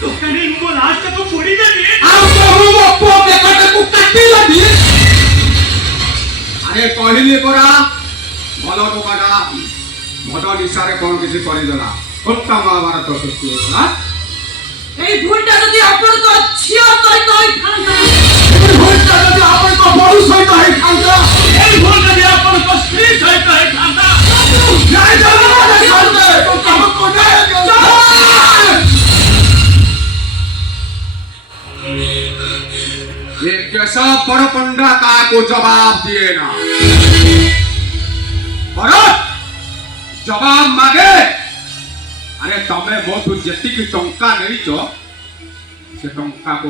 ଦୋକାନୀ ମୋ ରାସ୍ତାକୁ ପୋଡ଼ିଦେଲି ଆଉ ତୁ ମୋ ପୁଅ ବେକଟାକୁ କାଟିଲନି। ଆରେ କହିଲି ପରା ଭଲ ଟୋକାଟା ମଦ ନିଶାରେ କଣ କିଛି କରିଦେଲା ଖୋଟା ମହାଭାରତ ସୃଷ୍ଟି ହେଇଗଲା। এই ভুলটা যদি আপনার ঝিও সহিত হইথান্তা, এই ভুলটা যদি আপনার বউ সহিত হইথান্তা, এই ভুল যদি আপনার স্ত্রী সহিত হইথান্তা, জয় জগন্নাথ শান্তি কাম কোনে ये कैसा परपंडा का को जवाब दिए ना भरत जवाब मागे। अरे तमे मोठू जेति की टंका नहीं छो से टंका को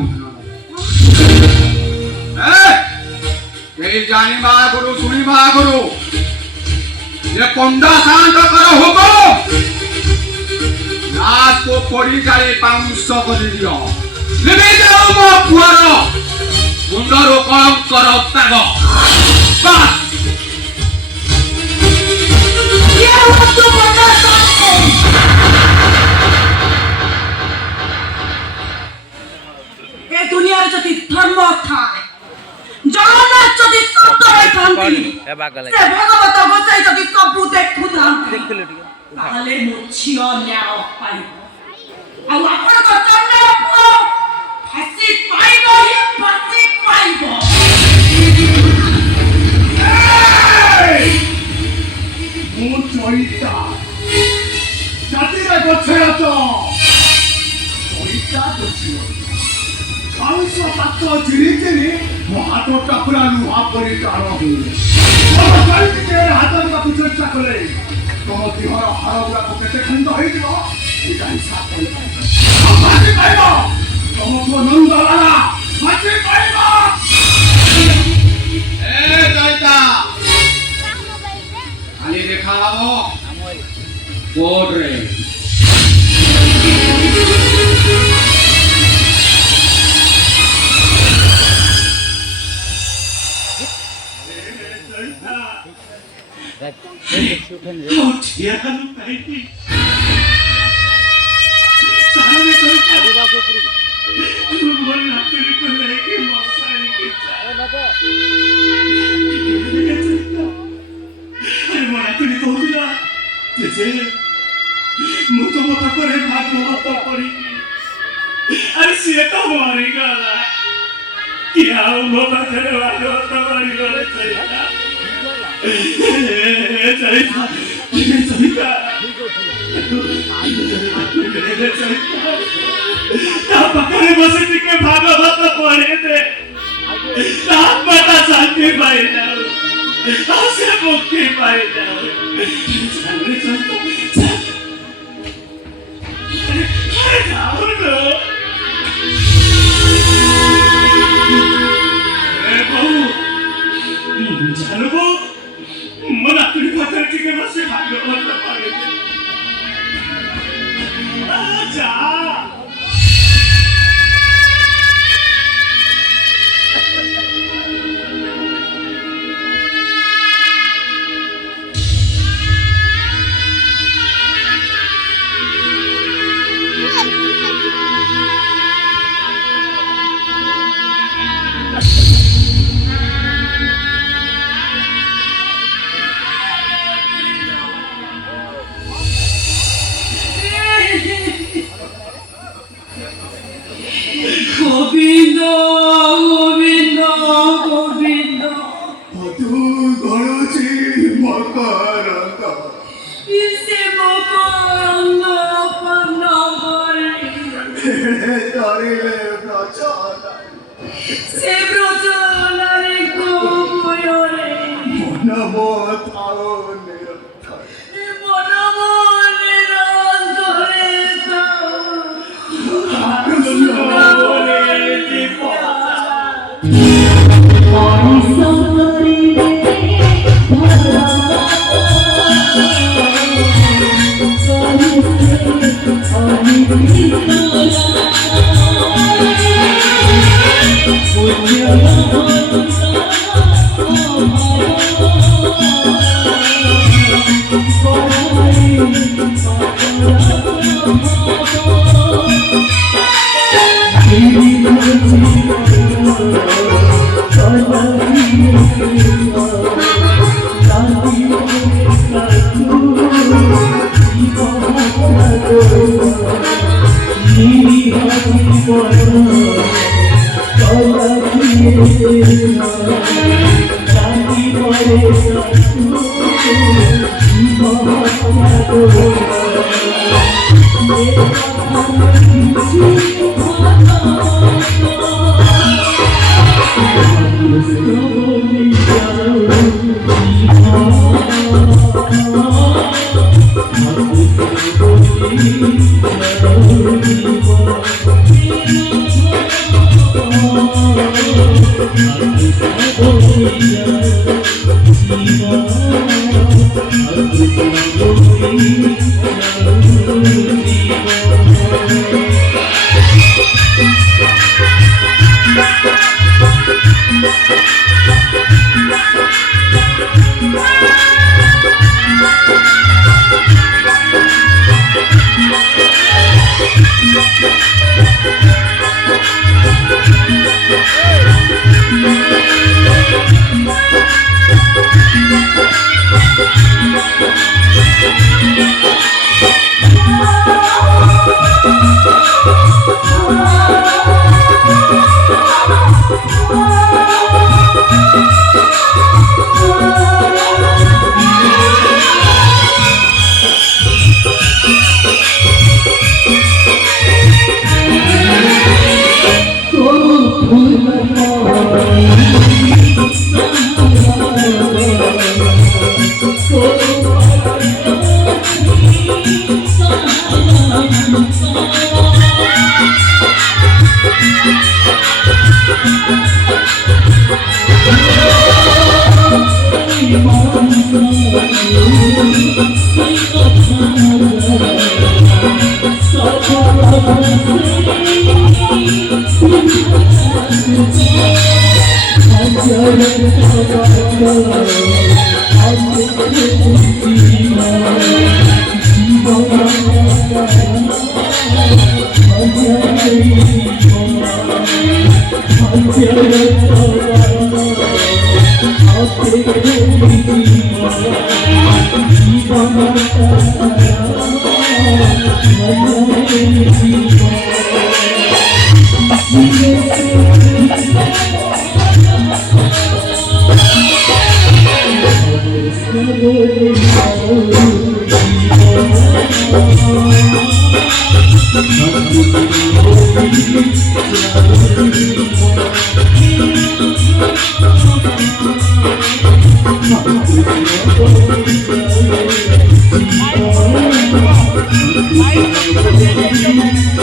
ए जानिबा गुरु सुनिबा गुरु ये पंडा शांत करो होगो रात को पड़ी जाए 500 को दियो लिबे जाओ मो पुआरो मुंडरो कलंक रक्ताग बस ये वस्तु बड़ा साथे ए दुनिया যদি ধর্ম থাকে জগন্নাথ যদি সত্য হইথান্তি সে ভগবত গোসাই যদি কবু দেখুথান্তি তাহলে মুছিও ন্যায় পাইব ଆଉ ଆପଣଙ୍କ ଚଣ୍ଡାଳ ପୁଅ ଫାଶୀ ପାଇବ ହିଁ ଫାଶୀ ପାଇବ। ମୁଁ ଚଇତା ଜାତିରେ ଗଛେ ଅଛ ଚଇତା ବୁଝିବ ବାଉଁଶ ପାତ ଚିରି ଚିରି ମୋ ହାତଟା ପୁରା ଲୁହା ପରି ଟାଣ ହୁଏ। ମୋର ଚଇତିକେ ହାତ ଦେବାକୁ ଚେଷ୍ଟା କଲେ ତମ ଦେହର ହାଡ଼ ଗୁଡ଼ାକ କେତେ ଖଣ୍ଡ ହେଇଯିବ ଏଇଟା ହିସାବ କଲେ ଫାଶୀ ପାଇବ ତମକୁ ନନ୍ଦ ଲାଲା ଫାଶୀ ପାଇବ। ए जयता खाली देखा लाओ कोड रे ମୁଁ ତମ ପାଖରେ ଭାଗବତ ପଢିକି ଆରେ ସିଏ ତ ମରିଗଲା କି ଆଉ ମୋ ପାଖରେ ଭାଗବତ ପଢିଗଲେ ଚଳିତା ତା ପାଖରେ ବସି ଟିକେ ଭାଗବତ ପଢି ଦେ ତା ଆତ୍ମାଟା ଶାନ୍ତି ପାଇଯାଉ ଆଉ ସେ ମୁକ୍ତି ପାଇଯାଉ। ଜାଣବୁ ମୋ ନାତୁଣୀ ପାଖରେ ଟିକେ ବସି ଭାଗବତ ପଢିଦେ ଯା। গোবিন্দ গোবিন্দ গোবিন্দ মধু গড়ুছি মকরন্দ সে মকরন্দ পান করি ধরিলে প্রচনা সে প্রচনারে গোবরে মনমো থাও নিরন্তর মনমো নিরন্তরে তাও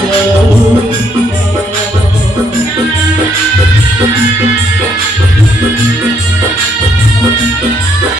Ayo,